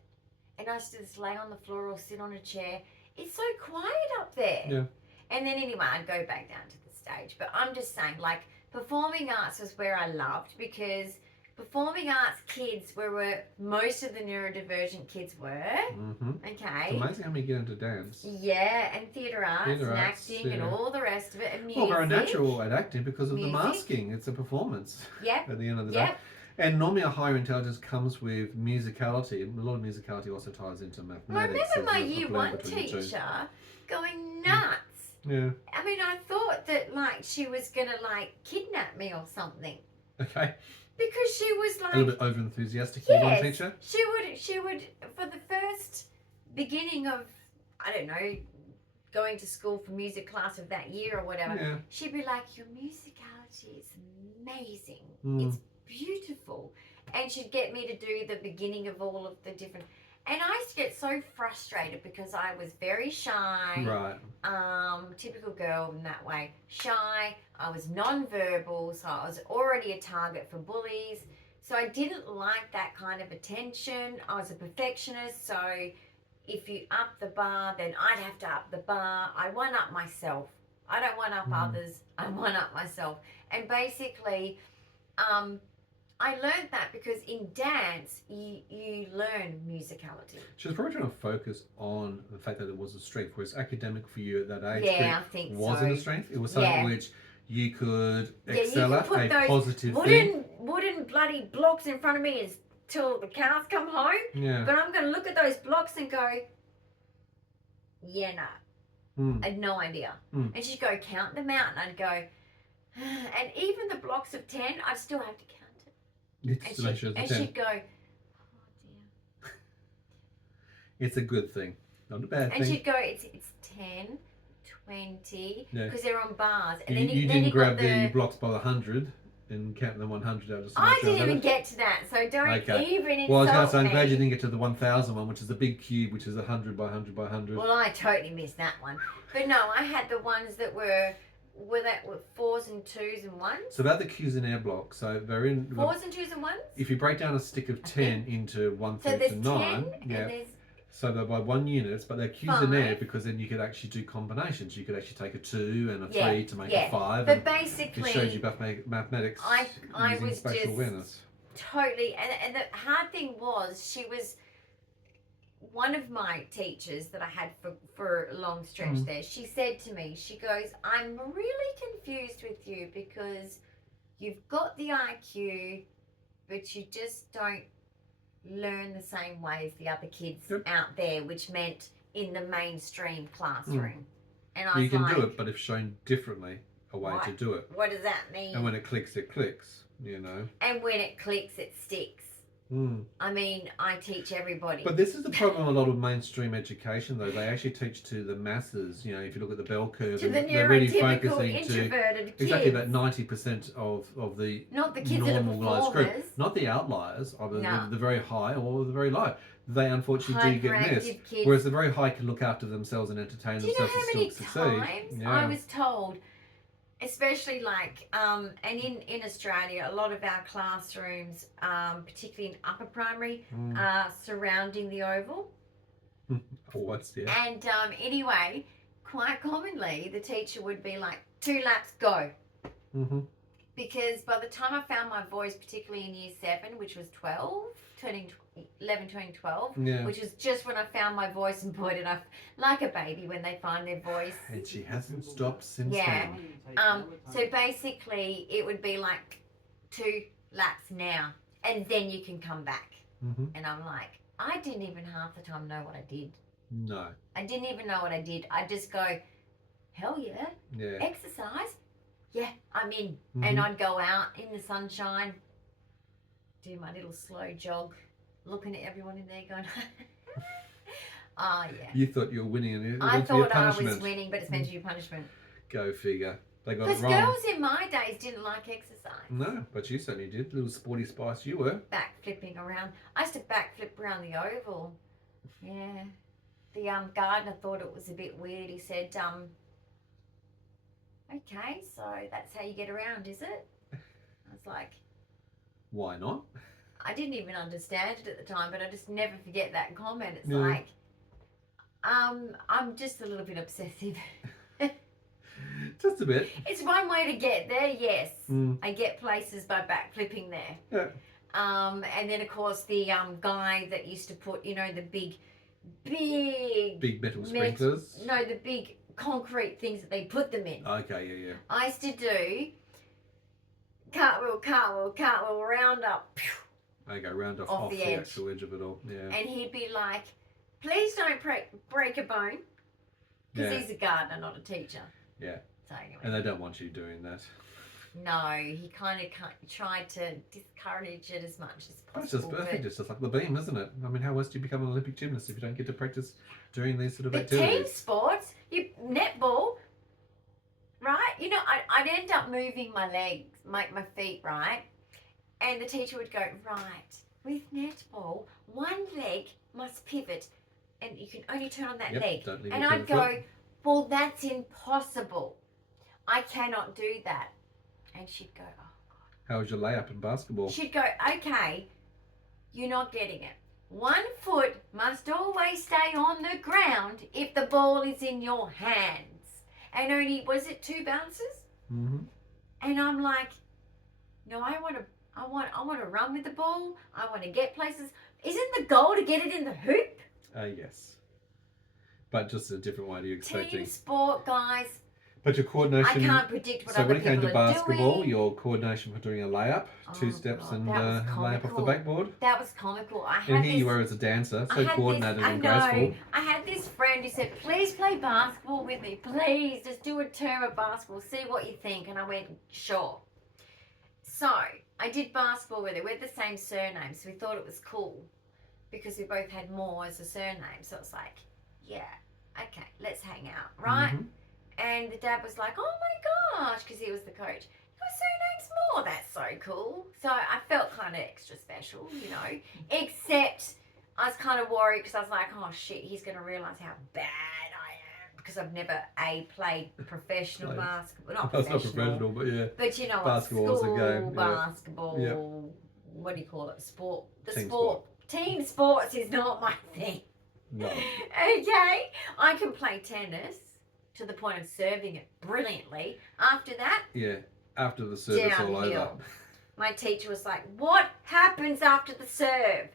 And I used to just lay on the floor or sit on a chair. It's so quiet up there. Yeah. And then anyway, I'd go back down to the stage. But I'm just saying, like, performing arts was where I loved because performing arts kids were where most of the neurodivergent kids were. Okay. It's amazing how many get into dance. Yeah, and theatre arts and acting and all the rest of it, and music. Well, we're natural at acting because of the masking. It's a performance. Yep. At the end of the day. And normally a higher intelligence comes with musicality, and a lot of musicality also ties into mathematics. I remember my year one teacher going nuts. Yeah. I mean, I thought that like she was gonna like kidnap me or something. Okay. Because she was like a little bit over enthusiastic. Yes, teacher. She would for the first beginning of I don't know going to school for music class of that year or whatever. Yeah. She'd be like, your musicality is amazing. It's beautiful, and she'd get me to do the beginning of all of the different. And I used to get so frustrated because I was very shy. Right. Typical girl in that way. Shy. I was non-verbal, so I was already a target for bullies. So I didn't like that kind of attention. I was a perfectionist, so if you up the bar, then I'd have to up the bar. I one up myself. I don't one up others. I one up myself. And basically, I learned that because in dance, you learn musicality. She was probably trying to focus on the fact that it was a strength, whereas academic for you at that age I think wasn't a strength. It was something which you could excel at, a positive thing. Wooden bloody blocks in front of me until the cows come home. Yeah. But I'm going to look at those blocks and go, yeah, no. I had no idea. And she'd go count them out and I'd go, and even the blocks of 10, I'd still have to count. And she'd go, oh dear. It's a good thing, not a bad thing. And she'd go, it's 10, 20 Yeah. because they're on bars. And You, then you then didn't you grab got the blocks by the 100 and count them 100 out. Just to make I sure didn't got even it. get to that, so don't even insult Well, I was going to say, I'm glad you me. didn't get to the 1,000 one, which is the big cube, which is 100 by 100 by 100. Well, I totally missed that one. But no, I had the ones that were 4s and 2s and 1s. So about the questionnaire block, so they're in 4s and 2s and 1s. If you break down a stick of 10 into 1 So through there's to 10 9, and there's so they're by 1 units, but they're questionnaire 5. because then you could actually do combinations. You could actually take a 2 and a 3 Yeah, to make yeah. a 5. But and basically, it shows you mathematics I using was spatial just awareness. totally, and the hard thing was she was one of my teachers that I had for a long stretch there. She said to me, she goes, I'm really confused with you because you've got the IQ, but you just don't learn the same way as the other kids out there, which meant in the mainstream classroom. And I was You can like, do it, but if shown differently, a way to do it. What does that mean? And when it clicks, you know. And when it clicks, it sticks. I mean, I teach everybody. But this is the problem with a lot of mainstream education, though. They actually teach to the masses. You know, if you look at the bell curve, to the they're really neurotypical focusing introverted to exactly kids. that 90% of the Not the kids that are normalised group, performers. not the outliers, either No. the very high or the very low. They unfortunately do get missed. Hyperactive Whereas the very high can look after themselves and entertain Do you know themselves how many and still succeed. times Yeah. I was told, especially like, and in Australia, a lot of our classrooms, particularly in upper primary, are surrounding the oval. What's And anyway, quite commonly, the teacher would be like, 2 laps, go. Because by the time I found my voice, particularly in year 7, which was 11, turning 12, which was just when I found my voice, and boy, did I, like a baby when they find their voice. And she hasn't stopped since then. So basically, it would be like 2 laps now, and then you can come back. And I'm like, I didn't even half the time know what I did. No. I didn't even know what I did. I just go, hell yeah. Exercise? Yeah, I'm in. And I'd go out in the sunshine, do my little slow jog, looking at everyone in there going, oh yeah. You thought you were winning and it I was meant to be a thought I punishment. was winning, but it's meant to be punishment. Go figure. They got it Because wrong. girls in my days didn't like exercise. No, but you certainly did. Little sporty spice you were. Backflipping around. I used to backflip around the oval. Yeah. The gardener thought it was a bit weird. He said, okay, so that's how you get around, is it? I was like, why not? I didn't even understand it at the time, but I just never forget that comment. It's like, I'm just a little bit obsessive. Just a bit. It's one way to get there, yes. I get places by backflipping there. Yeah. And then, of course, the guy that used to put, you know, the big metal sprinklers. No, the big concrete things that they put them in. Okay, yeah. I used to do cartwheel, round up. Okay, round off the actual edge of it all. Yeah. And he'd be like, please don't break a bone. Because he's a gardener, not a teacher. Yeah. So anyway. And they don't want you doing that. No, he kind of tried to discourage it as much as possible. That's just perfect. It's just like the beam, isn't it? I mean, how else do you become an Olympic gymnast if you don't get to practice doing these sort of activities? Team sports, netball, right? You know, I'd end up moving my legs, my feet, right? And the teacher would go, right, with netball, one leg must pivot and you can only turn on that leg. And I'd go, well, that's impossible. I cannot do that. And she'd go, oh, God. How was your layup in basketball? She'd go, okay, you're not getting it. 1 foot must always stay on the ground if the ball is in your hands. And only, was it 2 bounces? And I'm like, no, I want to run with the ball. I want to get places. Isn't the goal to get it in the hoop? Yes. But just a different way to expecting. Team sport, guys. But your coordination. I can't predict what so other when it came people to are basketball, doing. your coordination for doing a layup, 2 steps, and layup off the backboard. That was comical. And here you were as a dancer, so coordinated and graceful. I had this friend who said, please play basketball with me. Please, just do a term of basketball. See what you think. And I went, sure. So I did basketball with her. We had the same surname, so we thought it was cool because we both had Moore as a surname. So it's like, yeah, okay, let's hang out, right? And the dad was like, oh my gosh, because he was the coach. Your surname's Moore. That's so cool. So I felt kind of extra special, you know. Except I was kind of worried because I was like, oh shit, he's going to realise how bad I am. Because I've never, played professional basketball. Not That's professional. not professional, but yeah. But you know, basketball school, is a game. basketball, Yeah. what do you call it? Sport. Team Team sports is not my thing. No. Okay? I can play tennis to the point of serving it brilliantly. After that, Yeah. After the service all over. downhill. My teacher was like, what happens after the serve?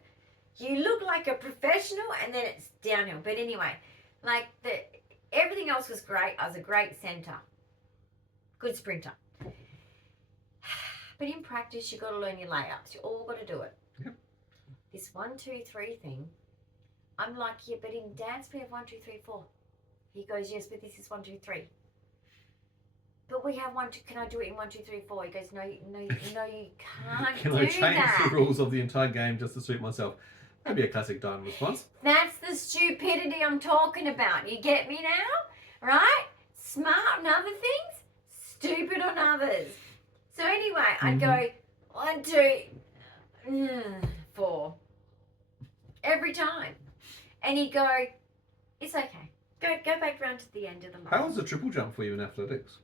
You look like a professional and then it's downhill. But anyway, like everything else was great. I was a great centre. Good sprinter. But in practice, you've got to learn your layups. You all got to do it. Yep. This 1, 2, 3 thing, I'm like, yeah, but in dance we have 1, 2, 3, 4. He goes, yes, but this is 1, 2, 3. But we have 1, 2. Can I do it in 1, 2, 3, 4? He goes, no, you can't. Can do I change that. the rules of the entire game just to suit myself? That'd be a classic Dyan response. That's the stupidity I'm talking about. You get me now? Right? Smart on other things, stupid on others. So anyway, I'd go 1, 2, 4 every time, and he'd go, "It's okay. Go back round to the end of the line." How was the triple jump for you in athletics?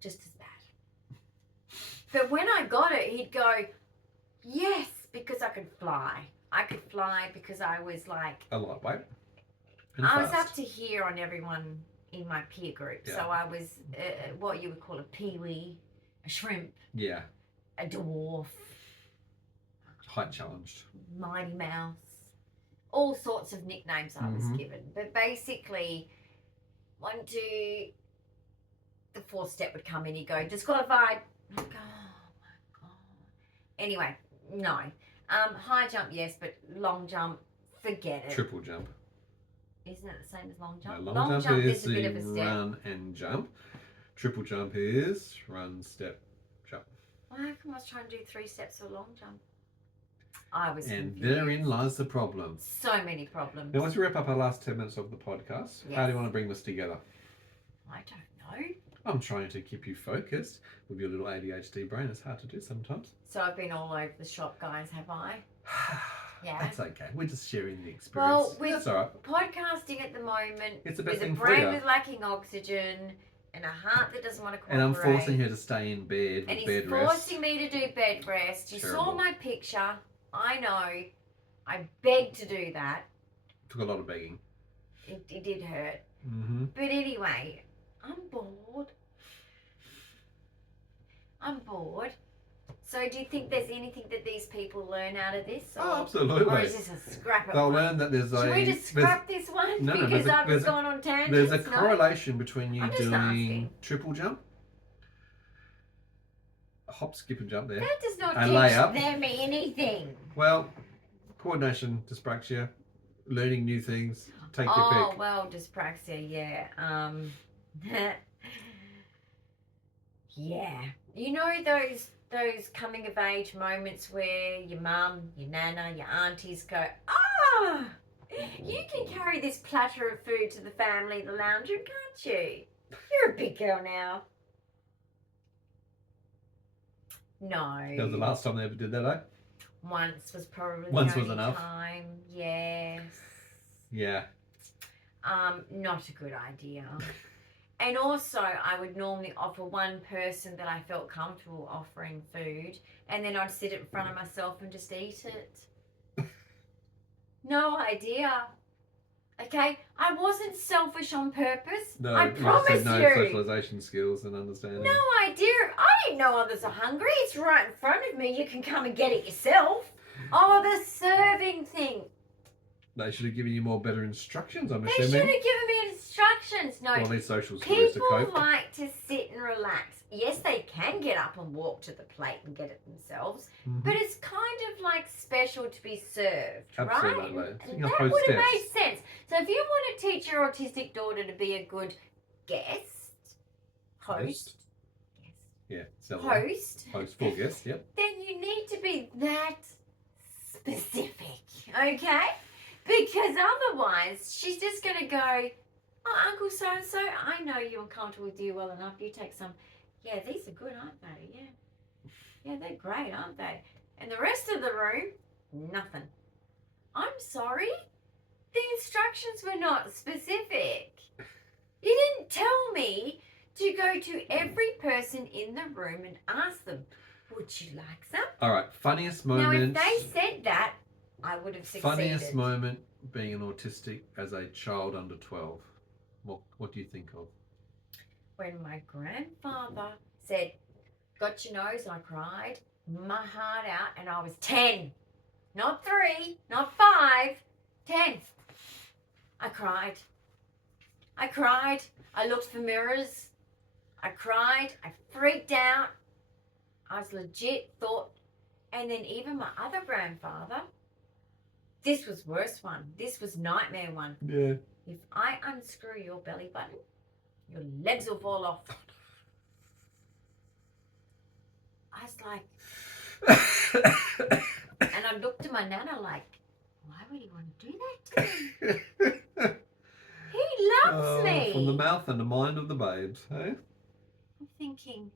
Just as bad. But when I got it, he'd go, "Yes," because I could fly. I could fly because I was like A lightweight. And I was fast. up to here on everyone in my peer group. Yeah. So I was what you would call a peewee, a shrimp, Yeah. a dwarf, Height challenged. Mighty Mouse, all sorts of nicknames I was given. But basically, 1, 2, the fourth step would come in. He'd go, disqualified. I'd go, oh my God. Anyway, no. High jump, yes, but long jump, forget it. Triple jump. Isn't it the same as long jump? No, long jump is a bit the of a step. run and jump. Triple jump is run, step, jump. Well, how come I was trying to do 3 steps for a long jump? I was And confused. therein lies the problem. So many problems. Now, as we wrap up our last 10 minutes of the podcast, how do you want to bring this together? I don't know. I'm trying to keep you focused with your little ADHD brain. It's hard to do sometimes. So I've been all over the shop, guys, have I? Yeah. That's okay. We're just sharing the experience. Well, with That's all right. podcasting at the moment, It's the best with a thing for brain you. with lacking oxygen and a heart that doesn't want to And cooperate. I'm forcing her to stay in bed And with he's bed rest. forcing me to do bed rest. You saw Terrible. my picture. I know. I begged to do that. Took a lot of begging. It did hurt. Mm-hmm. But anyway, I'm bored. So do you think there's anything that these people learn out of this? Or, Oh, absolutely. Or is this a scrap of They'll one? learn that there's Should we just scrap this one? No, because I was there's going on tangents? There's a No? correlation between you I'm just doing asking. triple jump, a hop, skip and jump there. That does not A teach layup. them anything. Well, coordination, dyspraxia, learning new things, take your Oh, pick. well, dyspraxia, yeah. Yeah. You know those coming of age moments where your mum, your nana, your aunties go, you can carry this platter of food to the family in the lounge room, can't you? You're a big girl now. No. That was the last time they ever did that, eh? Once was probably Once the was only enough. time. Yes. Yeah. Not a good idea. And also, I would normally offer one person that I felt comfortable offering food, and then I'd sit in front of myself and just eat it. No idea. Okay? I wasn't selfish on purpose. No, I you just promise said no you. socialization skills and understanding. No idea. I didn't know others are hungry. It's right in front of me. You can come and get it yourself. Oh, the serving thing. They should have given you more better instructions, I'm They should have assuming. given me instructions. No, Well, these social skills to people cope. like to sit and relax. Yes, they can get up and walk to the plate and get it themselves, Mhm. but it's kind of like special to be served, Absolutely. right? It's And like a that would have hostess. made sense. So if you want to teach your autistic daughter to be a good guest, host, Yeah, celebrate. host, Full guest, yep. then you need to be that specific, okay? Because otherwise, she's just going to go, Oh, Uncle so-and-so, I know you're comfortable with you well enough. You take some. Yeah, these are good, aren't they? Yeah. Yeah, they're great, aren't they? And the rest of the room, nothing. I'm sorry. The instructions were not specific. You didn't tell me to go to every person in the room and ask them, would you like some? All right, funniest moment. Now, if they said that, I would have succeeded. Funniest moment being an autistic as a child under 12. What do you think of? When my grandfather said, got your nose, I cried my heart out, and I was 10. Not 3, not 5, 10. I cried. I looked for mirrors. I cried. I freaked out. I was legit thought. And then even my other grandfather, this was worse one. This was nightmare one. Yeah. If I unscrew your belly button, your legs will fall off. I was like, and I looked at my nana like, why would he want to do that to me? He loves me. From the mouth and the mind of the babes, hey? I'm thinking,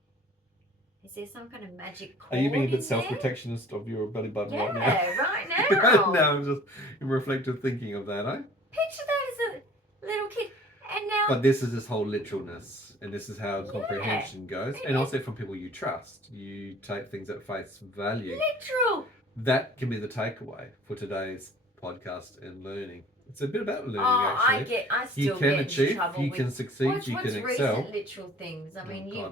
is there some kind of magic cord? Are you being a bit in self-protectionist of your belly button there? right now? Yeah, right now. Right now, I'm just in reflective thinking of that, eh? Picture that as a little kid. And now... But this is this whole literalness, and this is how comprehension goes. And also from people you trust. You take things at face value. Literal. That can be the takeaway for today's podcast and learning. It's a bit about learning, actually. I still you can get achieve, in trouble you with... can succeed, What's you can excel. Recent literal things? I mean, you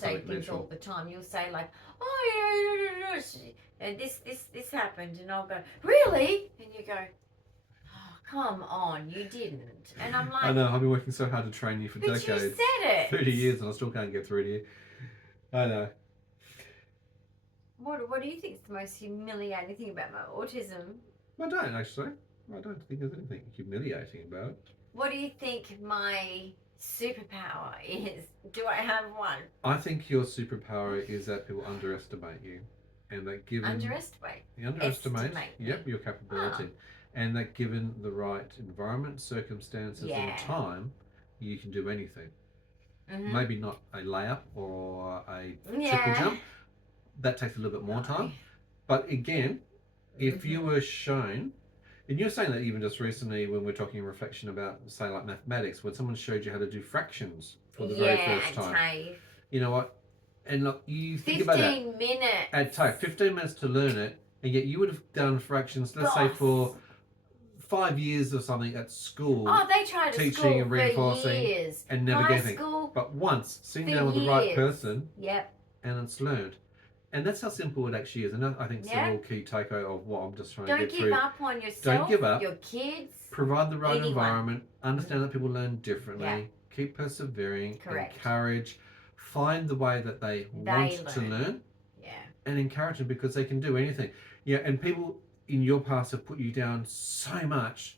say things all the time. You'll say like, oh, yeah, and this happened, and I'll go, really? And you go, oh, come on, you didn't. And I'm like, I know, I've been working so hard to train you for but decades. you said it. 30 years and I still can't get through to you. I know. What do you think is the most humiliating thing about my autism? I don't, actually. I don't think there's anything humiliating about it. What do you think my superpower is? Do I have one? I think your superpower is that people underestimate you. And that given... Underestimate? You underestimate, Estimate your capability. And that given the right environment, circumstances and time, you can do anything. Mm-hmm. Maybe not a layup or a triple jump. That takes a little bit more time. But again, if you were shown... And you're saying that even just recently when we're talking in reflection about, say, like mathematics, when someone showed you how to do fractions for the very first time. TAFE. You know what? And look, you think about that. 15 minutes. At TAFE, 15 minutes to learn it, and yet you would have done fractions, let's say, for 5 years or something at school. Oh, they tried to teaching school and reinforcing for years. and never High getting. school But once, sitting for down with the right person, Yep. and it's learned. And that's how simple it actually is. And I think it's the real key takeaway of what I'm just trying to get through. Don't give up on yourself. Don't give up. Your kids. Provide the right environment. Understand that people learn differently. Yeah. Keep persevering. Correct. Encourage. Find the way that they want to learn. Yeah. And encourage them because they can do anything. Yeah. And people in your past have put you down so much.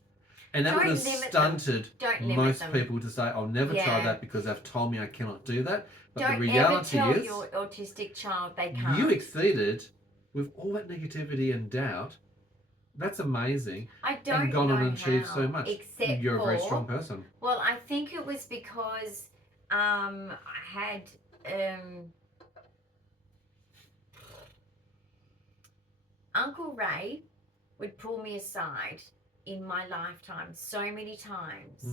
And that would have stunted most people to say, I'll never try that because they've told me I cannot do that. But the reality ever tell is, your autistic child they can't. You exceeded with all that negativity and doubt. That's amazing. I don't and gone know on and achieved how, so much. Except you're a very strong person. Well, I think it was because I had Uncle Ray would pull me aside in my lifetime so many times.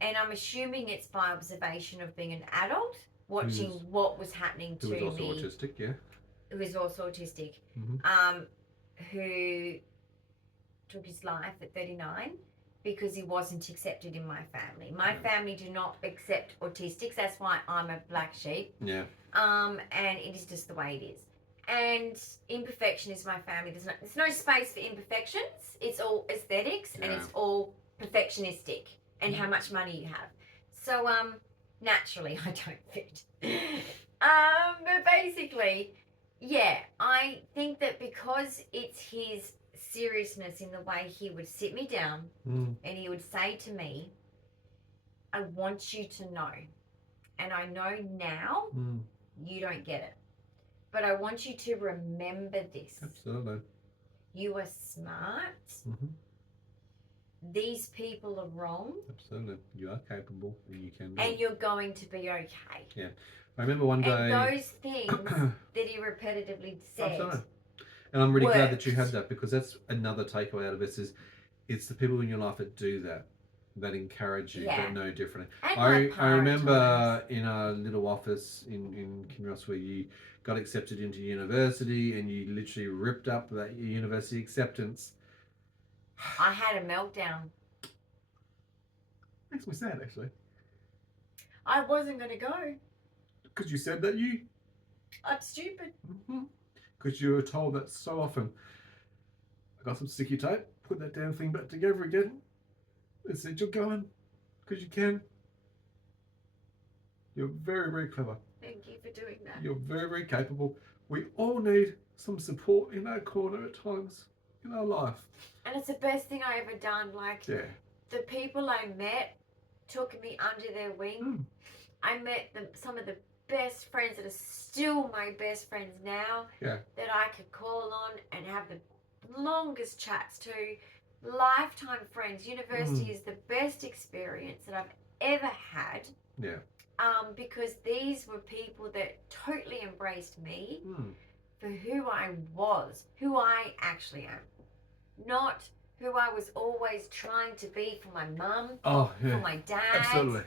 And I'm assuming it's by observation of being an adult, watching what was happening to me. Who was also autistic, yeah. Who was also autistic. Who took his life at 39 because he wasn't accepted in my family. My family do not accept autistics. That's why I'm a black sheep. Yeah. And it is just the way it is. And imperfection is my family. There's no space for imperfections. It's all aesthetics and it's all perfectionistic and how much money you have. So naturally I don't fit. But basically, yeah, I think that because it's his seriousness in the way he would sit me down and he would say to me, I want you to know, and I know now you don't get it, but I want you to remember this. Absolutely. You are smart. these people are wrong. Absolutely. You are capable and you can do And it. you're going to be okay. Yeah. I remember one day... And those things that he repetitively said... And I'm really glad that you had that, because that's another takeaway out of this is it's the people in your life that do that, that encourage you, that know differently. I remember in a little office in Kinross where you got accepted into university and you literally ripped up that university acceptance. I had a meltdown. Makes me sad, actually. I wasn't going to go. Because you said that you... I'm stupid. Because you were told that so often. I got some sticky tape, put that damn thing back together again, and said you're going, because you can. You're very, very clever. Thank you for doing that. You're very, very capable. We all need some support in our corner at times in our life. And it's the best thing I ever done. Like, the people I met took me under their wing. I met some of the best friends that are still my best friends now, that I could call on and have the longest chats to. Lifetime friends. University is the best experience that I've ever had. Yeah. Because these were people that totally embraced me for who I was, who I actually am, not who I was always trying to be for my mum, for my dad. Absolutely.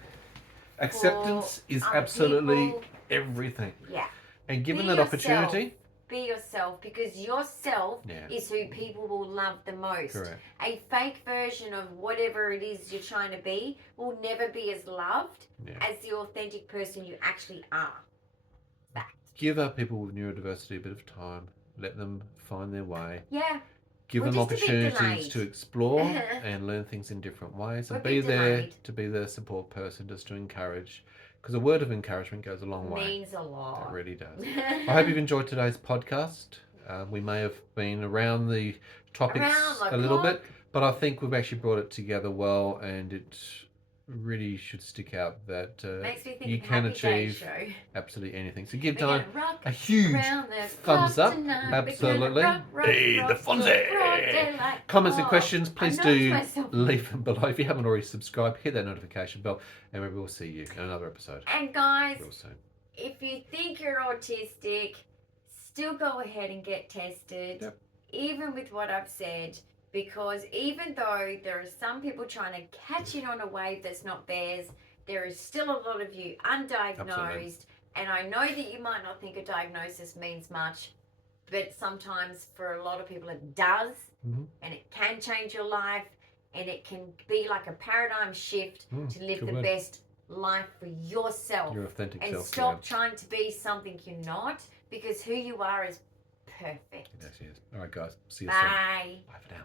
Acceptance is absolutely everything. Yeah. And given that opportunity... Be yourself, because yourself is who people will love the most. Correct. A fake version of whatever it is you're trying to be will never be as loved as the authentic person you actually are. Fact. Give our people with neurodiversity a bit of time. Let them find their way. Yeah. Give them opportunities to explore and learn things in different ways. And be there to be the support person, just to encourage. Because a word of encouragement goes a long way. Means a lot. It really does. I hope you've enjoyed today's podcast. We may have been around the topics a little bit, but I think we've actually brought it together well, and it really should stick out that you can achieve absolutely anything. So give Dyan a huge thumbs up. Absolutely. Hey, the Fonzie! Comments and questions, please do leave them below. If you haven't already subscribed, hit that notification bell, and maybe we'll see you in another episode. And guys, if you think you're autistic, still go ahead and get tested, even with what I've said. Because even though there are some people trying to catch in on a wave that's not theirs, there is still a lot of you undiagnosed. And I know that you might not think a diagnosis means much, but sometimes for a lot of people it does. And it can change your life, and it can be like a paradigm shift to live the best life for yourself. Your authentic self. And stop trying to be something you're not, because who you are is perfect. Yes, yes. All right, guys. See you soon. Bye for now.